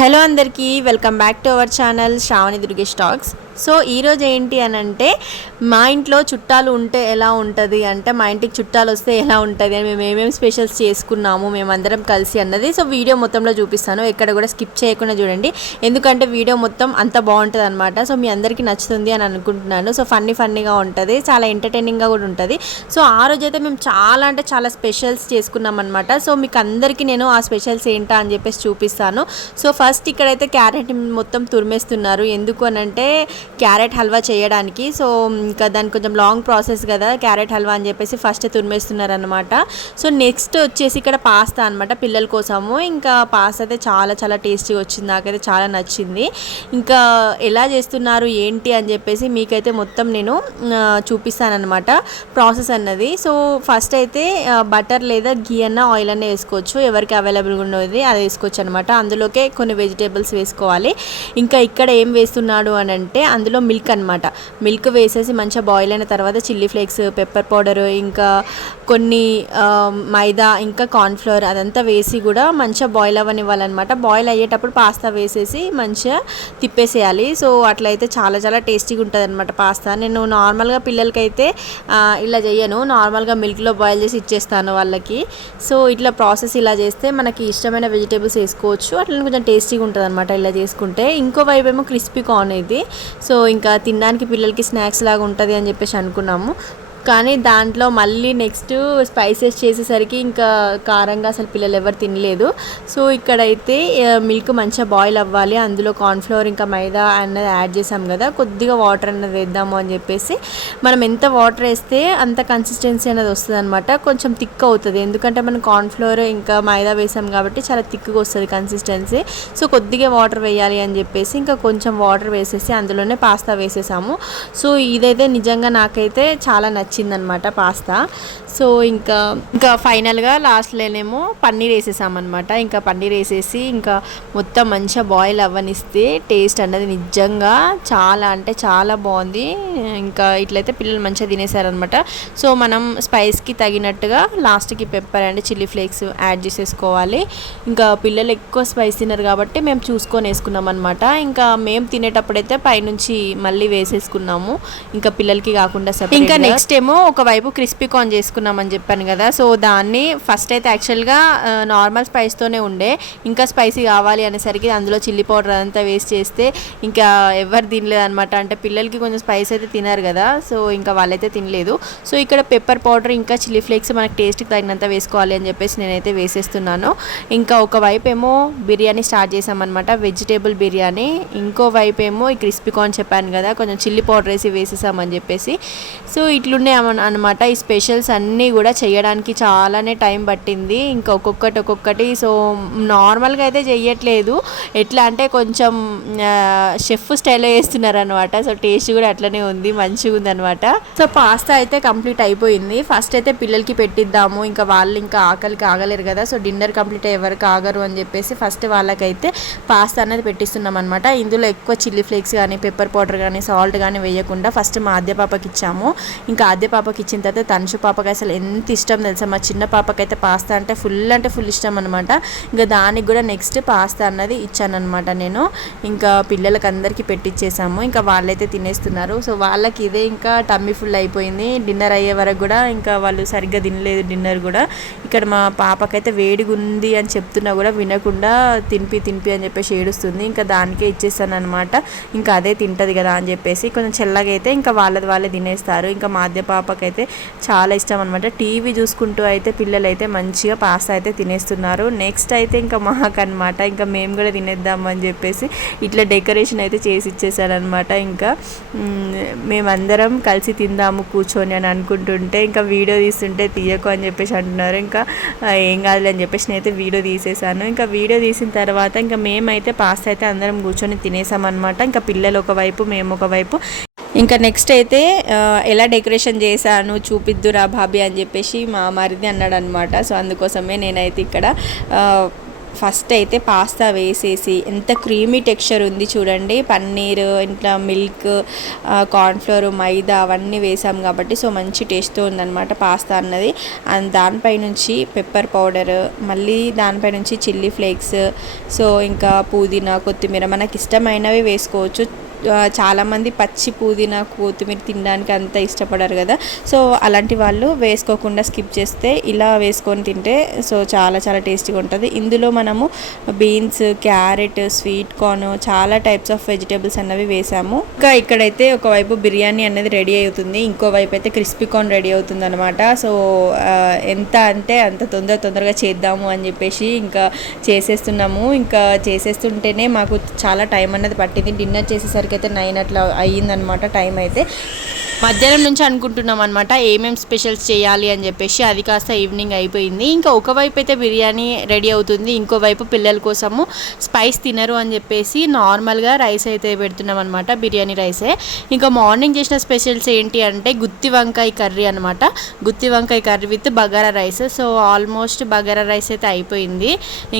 Hello అందరికీ welcome back to our channel Shravani Durgesh talks. So ఈరోజు ఏంటి అని అంటే మా ఇంట్లో చుట్టాలు ఉంటే ఎలా ఉంటుంది అంటే మా ఇంటికి చుట్టాలు వస్తే ఎలా ఉంటుంది అని మేము ఏమేమి స్పెషల్స్ చేసుకున్నాము మేమందరం కలిసి అన్నది. సో వీడియో మొత్తంలో చూపిస్తాను. ఎక్కడ కూడా స్కిప్ చేయకుండా చూడండి. ఎందుకంటే వీడియో మొత్తం అంత బాగుంటుంది అనమాట సో మీ అందరికీ నచ్చుతుంది అని అనుకుంటున్నాను. సో ఫన్నీ ఫన్నీగా ఉంటుంది. చాలా ఎంటర్టైనింగ్గా కూడా ఉంటుంది. సో ఆ రోజు అయితే మేము చాలా అంటే చాలా స్పెషల్స్ చేసుకున్నాం అనమాట సో మీకు అందరికీ నేను ఆ స్పెషల్స్ ఏంటా అని చెప్పేసి చూపిస్తాను. సో ఫస్ట్ ఇక్కడైతే క్యారెట్ మొత్తం తురిమేస్తున్నారు. ఎందుకు అని అంటే క్యారెట్ హల్వా చేయడానికి. సో ఇంకా దానికి కొంచెం లాంగ్ ప్రాసెస్ కదా క్యారెట్ హల్వా అని చెప్పేసి ఫస్ట్ తురిమేస్తున్నారనమాట సో నెక్స్ట్ వచ్చేసి ఇక్కడ పాస్తా అనమాట పిల్లల కోసము. ఇంకా పాస్తా అయితే చాలా చాలా టేస్టీగా వచ్చింది. నాకైతే చాలా నచ్చింది. ఇంకా ఎలా చేస్తున్నారు ఏంటి అని చెప్పేసి మీకైతే మొత్తం నేను చూపిస్తానమాట ప్రాసెస్ అన్నది. సో ఫస్ట్ అయితే బటర్ లేదా గీ అన్న ఆయిల్ అన్న వేసుకోవచ్చు. ఎవరికి అవైలబుల్గా ఉన్నది అది వేసుకోవచ్చు అనమాట అందులోకే కొన్ని వెజిటేబుల్స్ వేసుకోవాలి. ఇంకా ఇక్కడ ఏం వేస్తున్నాడు అని అంటే అందులో మిల్క్ అనమాట మిల్క్ వేసేసి మంచిగా బాయిల్ అయిన తర్వాత చిల్లీ ఫ్లేక్స్ పెప్పర్ పౌడర్ ఇంకా కొన్ని మైదా ఇంకా కార్న్ఫ్లవర్ అదంతా వేసి కూడా మంచిగా బాయిల్ అవ్వనివ్వాలన్నమాట. బాయిల్ అయ్యేటప్పుడు పాస్తా వేసేసి మంచిగా తిప్పేసేయాలి. సో అట్లయితే చాలా చాలా టేస్టీగా ఉంటుంది అనమాట పాస్తా నేను నార్మల్గా పిల్లలకైతే ఇలా చేయను నార్మల్గా మిల్క్లో బాయిల్ చేసి ఇచ్చేస్తాను వాళ్ళకి. సో ఇట్లా ప్రాసెస్ ఇలా చేస్తే మనకి ఇష్టమైన వెజిటేబుల్స్ వేసుకోవచ్చు. అట్లా కొంచెం టేస్టీగా ఉంటుంది అనమాట ఇలా చేసుకుంటే. ఇంకో వైపు ఏమో క్రిస్పీ కార్న్ ఇది. సో ఇంకా తినడానికి పిల్లలకి స్నాక్స్ లాగా ఉంటుంది అని చెప్పేసి అనుకున్నాము. కానీ దాంట్లో మళ్ళీ నెక్స్ట్ స్పైసెస్ చేసేసరికి ఇంకా కారంగా అసలు పిల్లలు ఎవరు తినలేదు. సో ఇక్కడైతే మిల్క్ మంచిగా బాయిల్ అవ్వాలి. అందులో కార్న్ఫ్లవర్ ఇంకా మైదా అన్నది యాడ్ చేసాం కదా. కొద్దిగా వాటర్ అన్నది వేద్దాము అని చెప్పేసి. మనం ఎంత వాటర్ వేస్తే అంత కన్సిస్టెన్సీ అనేది వస్తుంది అనమాట కొంచెం థిక్ అవుతుంది. ఎందుకంటే మనం కార్న్ఫ్లవర్ ఇంకా మైదా వేసాం కాబట్టి చాలా థిక్గా వస్తుంది కన్సిస్టెన్సీ సో కొద్దిగా వాటర్ వేయాలి అని చెప్పేసి ఇంకా కొంచెం వాటర్ వేసేసి అందులోనే పాస్తా వేసేసాము. సో ఇదైతే నిజంగా నాకైతే చాలా నచ్చిందనమాట పాస్తా. సో ఇంకా ఇంకా ఫైనల్గా లాస్ట్లోనేమో పన్నీర్ వేసేసామన్నమాట ఇంకా పన్నీర్ వేసేసి ఇంకా మొత్తం మంచిగా బాయిల్ అవ్వనిస్తే టేస్ట్ అన్నది నిజంగా చాలా అంటే చాలా బాగుంది. ఇంకా ఇట్లయితే పిల్లలు మంచిగా తినేసారనమాట. సో మనం స్పైస్కి తగినట్టుగా లాస్ట్కి pepper and chilli flakes add చేసేసుకోవాలి. ఇంకా పిల్లలు ఎక్కువ స్పైస్ తినరు కాబట్టి మేము చూసుకొని వేసుకున్నాం అనమాట ఇంకా మేము తినేటప్పుడైతే పైనుంచి మళ్ళీ వేసేసుకున్నాము. ఇంకా పిల్లలకి కాకుండా ఇంకా. నెక్స్ట్ ఏమో ఒకవైపు క్రిస్పీ కార్న్ చేసుకున్నామని చెప్పాను కదా. సో దాన్ని ఫస్ట్ అయితే యాక్చువల్గా నార్మల్ స్పైస్తోనే ఉండే. ఇంకా స్పైసీ కావాలి అనేసరికి అందులో చిల్లీ పౌడర్ అదంతా వేస్ట్ చేస్తే ఇంకా ఎవరు తినలేదు అనమాట అంటే పిల్లలకి కొంచెం స్పైస్ అయితే తినరు కదా. సో ఇంకా వాళ్ళైతే తినలేదు. సో ఇక్కడ పెప్పర్ పౌడర్ ఇంకా చిల్లీ ఫ్లేక్స్ మనకి టేస్ట్కి తగినంత వేసుకోవాలి అని చెప్పేసి నేనైతే వేసేస్తున్నాను. ఇంకా ఒకవైపు ఏమో బిర్యానీ స్టార్ట్ చేసామన్నమాట. వెజిటేబుల్ బిర్యానీ. ఇంకో వైపు ఏమో ఈ క్రిస్పీ కార్న్ చెప్పాను కదా. కొంచెం చిల్లీ పౌడర్ వేసి వేసేసామని చెప్పేసి. సో ఇట్లున్నాయి అనమాట ఈ స్పెషల్స్ అన్నీ కూడా చేయడానికి చాలానే టైం పట్టింది. ఇంకా ఒక్కొక్కటి ఒక్కొక్కటి. సో నార్మల్గా అయితే చెయ్యట్లేదు. ఎట్లా అంటే కొంచెం షెఫ్ స్టైల్లో చేస్తున్నారు అనమాట సో టేస్ట్ కూడా అట్లనే ఉంది. మంచిగా ఉంది అనమాట సో పాస్తా అయితే కంప్లీట్ అయిపోయింది. ఫస్ట్ అయితే పిల్లలకి పెట్టిద్దాము. ఇంకా వాళ్ళు ఇంకా ఆకలికి ఆగలేరు కదా. సో డిన్నర్ కంప్లీట్ ఎవరు ఆగరు అని చెప్పేసి ఫస్ట్ వాళ్ళకైతే పాస్తా అనేది పెట్టిస్తున్నాం అనమాట ఇందులో ఎక్కువ చిల్లీ ఫ్లేక్స్ కానీ పెప్పర్ పౌడర్ కానీ సాల్ట్ కానీ వేయకుండా ఫస్ట్ మా అద్దె పాపకి ఇచ్చాము. ఇంకా మధ్య పాపకి ఇచ్చిన తర్వాత తనుషు పాపకి అసలు ఎంత ఇష్టం తెలుసా? మా చిన్న పాపకైతే పాస్తా అంటే ఫుల్ అంటే ఫుల్ ఇష్టం అనమాట ఇంకా దానికి కూడా నెక్స్ట్ పాస్తా అన్నది ఇచ్చానమాట నేను. ఇంకా పిల్లలకి అందరికీ పెట్టించేసాము ఇంకా వాళ్ళైతే తినేస్తున్నారు. సో వాళ్ళకి ఇదే ఇంకా టమ్మీ ఫుల్ అయిపోయింది. డిన్నర్ అయ్యే వరకు కూడా ఇంకా వాళ్ళు సరిగ్గా తినలేదు డిన్నర్ కూడా. ఇక్కడ మా పాపకైతే వేడిగా ఉంది అని చెప్తున్నా కూడా వినకుండా తినిపి తినిపి అని చెప్పేసి ఏడుస్తుంది. ఇంకా దానికే ఇచ్చేస్తాను అనమాట ఇంకా అదే తింటుంది కదా అని చెప్పేసి. కొంచెం చల్లగా అయితే ఇంకా వాళ్ళది వాళ్ళే తినేస్తారు. ఇంకా మాధ్య పాపకైతే చాలా ఇష్టం అనమాట టీవీ చూసుకుంటూ అయితే పిల్లలైతే మంచిగా పాస్తా అయితే తినేస్తున్నారు. నెక్స్ట్ అయితే ఇంకా మాకనమాట ఇంకా మేము కూడా తినేద్దాం అని చెప్పేసి ఇట్లా డెకరేషన్ అయితే చేసి ఇచ్చేసారనమాట ఇంకా మేమందరం కలిసి తిందాము కూర్చొని అని అనుకుంటుంటే ఇంకా వీడియో తీస్తుంటే తీయకు అని చెప్పేసి అంటున్నారు. ఇంకా ఏం కాదులే అని చెప్పేసి నేనైతే వీడియో తీసేసాను. ఇంకా వీడియో తీసిన తర్వాత ఇంకా మేమైతే పాస్తా అయితే అందరం కూర్చొని తినేసామన్నమాట. ఇంకా పిల్లలు ఒకవైపు మేము ఒకవైపు ఇంకా నెక్స్ట్ అయితే ఎలా డెకరేషన్ చేశాను చూపిద్దురా భాబి అని చెప్పేసి మా మరిది అన్నాడు అనమాట సో అందుకోసమే నేనైతే ఇక్కడ ఫస్ట్ అయితే పాస్తా వేసేసి ఎంత క్రీమీ టెక్స్చర్ ఉంది చూడండి. పన్నీర్ ఇంట్లో మిల్క్ కార్న్ఫ్లోర్ మైదా అవన్నీ వేసాం కాబట్టి సో మంచి టేస్ట్తో ఉందన్నమాట పాస్తా అన్నది. అండ్ దానిపై నుంచి పెప్పర్ పౌడర్ మళ్ళీ దానిపై నుంచి చిల్లీ ఫ్లేక్స్ సో ఇంకా పుదీనా కొత్తిమీర మనకి ఇష్టమైనవి వేసుకోవచ్చు. చాలామంది పచ్చి పుదీనా కొత్తిమీర తినడానికి అంత ఇష్టపడరు కదా. సో అలాంటి వాళ్ళు వేసుకోకుండా స్కిప్ చేస్తే ఇలా వేసుకొని తింటే సో చాలా చాలా టేస్టీగా ఉంటుంది. ఇందులో మనము బీన్స్ క్యారెట్ స్వీట్ కార్న్ చాలా టైప్స్ ఆఫ్ వెజిటేబుల్స్ అన్నవి వేసాము. ఇంకా ఇక్కడైతే ఒకవైపు బిర్యానీ అనేది రెడీ అవుతుంది. ఇంకో వైపు అయితే క్రిస్పీ కార్న్ రెడీ అవుతుంది అనమాట సో ఎంత అంటే అంత తొందర తొందరగా చేద్దాము అని చెప్పేసి ఇంకా చేసేస్తున్నాము. ఇంకా చేసేస్తుంటేనే మాకు చాలా టైం అన్నది పట్టింది. డిన్నర్ చేసేసరికి అయితే నైన్ అట్లా అయ్యిందనమాట టైం అయితే. మధ్యాహ్నం నుంచి అనుకుంటున్నాం అనమాట ఏమేం స్పెషల్స్ చేయాలి అని చెప్పేసి అది కాస్త ఈవినింగ్ అయిపోయింది. ఇంకా ఒకవైపు అయితే బిర్యానీ రెడీ అవుతుంది ఇంకోవైపు పిల్లల కోసము స్పైస్ తినరు అని చెప్పేసి నార్మల్గా రైస్ అయితే పెడుతున్నాం అనమాట బిర్యానీ రైసే. ఇంకా మార్నింగ్ చేసిన స్పెషల్స్ ఏంటి అంటే గుత్తి వంకాయ కర్రీ అనమాట గుత్తి వంకాయ curry with bagara rice. So almost bagara rice అయితే అయిపోయింది.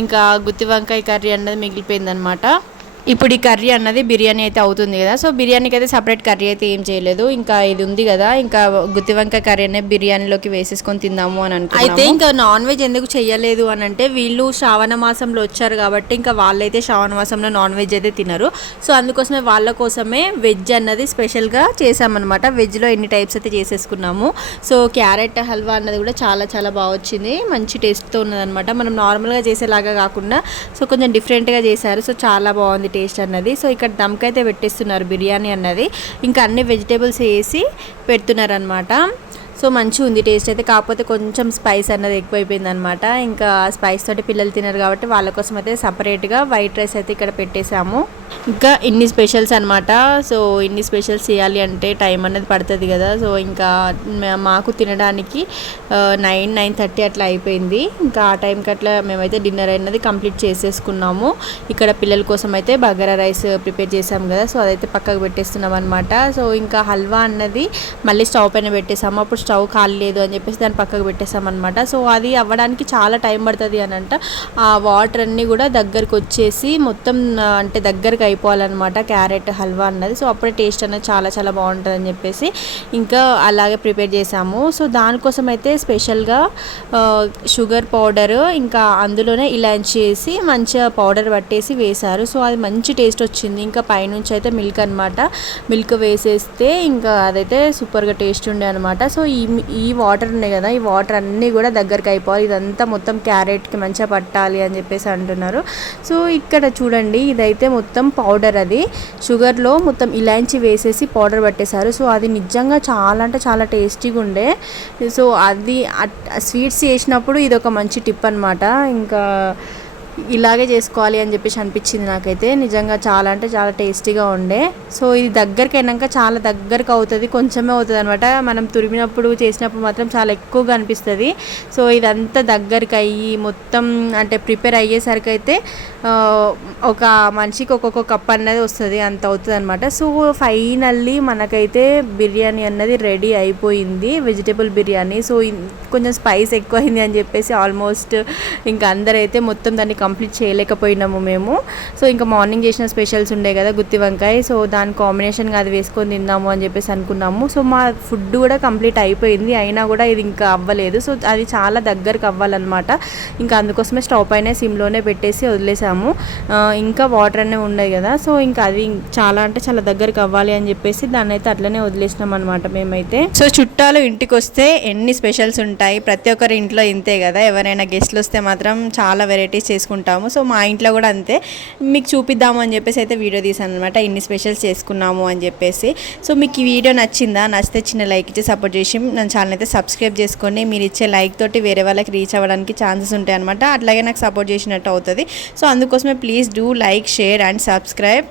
ఇంకా గుత్తి వంకాయ కర్రీ అన్నది మిగిలిపోయింది అనమాట ఇప్పుడు ఈ కర్రీ అన్నది బిర్యానీ అయితే అవుతుంది కదా. సో బిర్యానీకి అయితే సపరేట్ కర్రీ అయితే ఏం చేయలేదు. ఇంకా ఇది ఉంది కదా. ఇంకా గుత్తి వంకాయ కర్రీ అనేది బిర్యానీలోకి వేసేసుకొని తిందాము అని అనుకున్నాము. అయితే ఇంకా నాన్ వెజ్ ఎందుకు చేయలేదు అని అంటే వీళ్ళు శ్రావణ మాసంలో వచ్చారు కాబట్టి ఇంకా వాళ్ళైతే శ్రావణ మాసంలో నాన్ వెజ్ అయితే తినరు. సో అందుకోసమే వాళ్ళ కోసమే వెజ్ అన్నది స్పెషల్గా చేసామన్నమాట వెజ్లో ఎన్ని టైప్స్ అయితే చేసేసుకున్నాము. సో క్యారెట్ హల్వా అన్నది కూడా చాలా చాలా బాగా వచ్చింది. మంచి టేస్ట్తో ఉన్నదనమాట మనం నార్మల్గా చేసేలాగా కాకుండా సో కొంచెం డిఫరెంట్గా చేశారు. సో చాలా బాగుంది టేస్ట్ అన్నది. సో ఇక్కడ దమ్కైతే పెట్టేస్తున్నారు బిర్యానీ అన్నది. ఇంకా అన్ని వెజిటేబుల్స్ వేసి పెడుతున్నారు అనమాట సో మంచిగా ఉంది టేస్ట్ అయితే. కాకపోతే కొంచెం స్పైస్ అన్నది ఎక్కువైపోయింది అనమాట ఇంకా స్పైస్ తోటి పిల్లలు తినరు కాబట్టి వాళ్ళ కోసం అయితే సపరేట్గా వైట్ రైస్ అయితే ఇక్కడ పెట్టేశాము. ఇంకా ఇన్ని స్పెషల్స్ అనమాట సో ఇన్ని స్పెషల్స్ చేయాలి అంటే టైం అన్నది పడుతుంది కదా. సో ఇంకా మాకు తినడానికి నైన్ నైన్ థర్టీ అట్లా అయిపోయింది. ఇంకా ఆ టైంకి అట్లా మేమైతే డిన్నర్ అయినది కంప్లీట్ చేసేసుకున్నాము. ఇక్కడ పిల్లల కోసం అయితే బగారా రైస్ ప్రిపేర్ చేసాము కదా. సో అదైతే పక్కకు పెట్టేస్తున్నాం అనమాట సో ఇంకా హల్వా అన్నది మళ్ళీ స్టవ్ పైన పెట్టేసాము అప్పుడు స్టవ్ ఖాళీ లేదు అని చెప్పేసి దాన్ని పక్కకు పెట్టేసామన్నమాట అనమాట సో అది అవ్వడానికి చాలా టైం పడుతుంది అని అంట. ఆ వాటర్ అన్నీ కూడా దగ్గరకు వచ్చేసి మొత్తం అంటే దగ్గరకు అయిపోవాలన్నమాట క్యారెట్ హల్వా అన్నది. సో అప్పుడే టేస్ట్ అనేది చాలా చాలా బాగుంటుంది అని చెప్పేసి ఇంకా అలాగే ప్రిపేర్ చేసాము సో దానికోసం అయితే స్పెషల్గా షుగర్ పౌడర్ ఇంకా అందులోనే ఇలాంచి వేసి మంచిగా పౌడర్ పట్టేసి వేశారు. సో అది మంచి టేస్ట్ వచ్చింది. ఇంకా పైనుంచి అయితే మిల్క్ అనమాట మిల్క్ వేసేస్తే ఇంకా అదైతే సూపర్గా టేస్ట్ ఉండే అనమాట సో ఈ ఈ వాటర్ ఉన్నాయి కదా ఈ వాటర్ అన్నీ కూడా దగ్గరికి అయిపోవాలి. ఇదంతా మొత్తం క్యారెట్కి మంచిగా పట్టాలి అని చెప్పేసి అంటున్నారు. సో ఇక్కడ చూడండి ఇదైతే మొత్తం పౌడర్ అది. షుగర్లో మొత్తం ఇలాంచి వేసేసి పౌడర్ పట్టేశారు. సో అది నిజంగా చాలా అంటే చాలా టేస్టీగా ఉండే. సో అది స్వీట్స్ చేసినప్పుడు ఇది ఒక మంచి టిప్ అనమాట ఇంకా ఇలాగే చేసుకోవాలి అని చెప్పేసి అనిపించింది నాకైతే. నిజంగా చాలా అంటే చాలా టేస్టీగా ఉండే. సో ఇది దగ్గరికి అయినాక చాలా దగ్గరకు అవుతుంది కొంచెమే అవుతుంది అనమాట మనం తురిమినప్పుడు చేసినప్పుడు మాత్రం చాలా ఎక్కువగా అనిపిస్తుంది. సో ఇదంతా దగ్గరికి అయ్యి మొత్తం అంటే ప్రిపేర్ అయ్యేసరికి అయితే ఒక మనిషికి ఒక్కొక్క కప్ అన్నది వస్తుంది అంత అవుతుంది అనమాట సో ఫైనల్లీ మనకైతే బిర్యానీ అన్నది రెడీ అయిపోయింది వెజిటేబుల్ బిర్యానీ. సో కొంచెం స్పైస్ ఎక్కువైంది అని చెప్పేసి ఆల్మోస్ట్ ఇంకా అందరైతే మొత్తం దాన్ని కంప్లీట్ చేయలేకపోయినాము మేము. సో ఇంకా మార్నింగ్ చేసిన స్పెషల్స్ ఉండే కదా గుత్తి వంకాయ. సో దాని కాంబినేషన్గా అది వేసుకొని తిందాము అని చెప్పేసి అనుకున్నాము. సో మా ఫుడ్ కూడా కంప్లీట్ అయిపోయింది. అయినా కూడా ఇది ఇంకా అవ్వలేదు. సో అది చాలా దగ్గరకు అవ్వాలన్నమాట. ఇంకా అందుకోసమే స్టవ్ పైన సిమ్లోనే పెట్టేసి వదిలేసాము. ఇంకా వాటర్ అనే ఉండేవి కదా. సో ఇంకా అది చాలా అంటే చాలా దగ్గరకు అవ్వాలి అని చెప్పేసి దాన్ని అయితే అట్లనే వదిలేసినాం అనమాట మేమైతే. సో చుట్టాలు ఇంటికి వస్తే ఎన్ని స్పెషల్స్ ఉంటాయి? ప్రతి ఒక్కరి ఇంట్లో ఇంతే కదా. ఎవరైనా గెస్ట్లు వస్తే మాత్రం చాలా వెరైటీస్ ఉంటాము. సో మా ఇంట్లో కూడా అంతే. మీకు చూపిద్దాము అని చెప్పేసి అయితే వీడియో తీసాను అనమాట ఇన్ని స్పెషల్స్ చేసుకున్నాము అని చెప్పేసి. సో మీకు ఈ వీడియో నచ్చిందా? నచ్చితే చిన్న లైక్ ఇచ్చి సపోర్ట్ చేసి నా ఛానల్ అయితే సబ్స్క్రైబ్ చేసుకోండి. మీరు ఇచ్చే లైక్ తోటి వేరే వాళ్ళకి రీచ్ అవ్వడానికి ఛాన్సెస్ ఉంటాయి అనమాట అట్లాగే నాకు సపోర్ట్ చేసినట్టు అవుతుంది. సో అందుకోసమే please do like share and subscribe.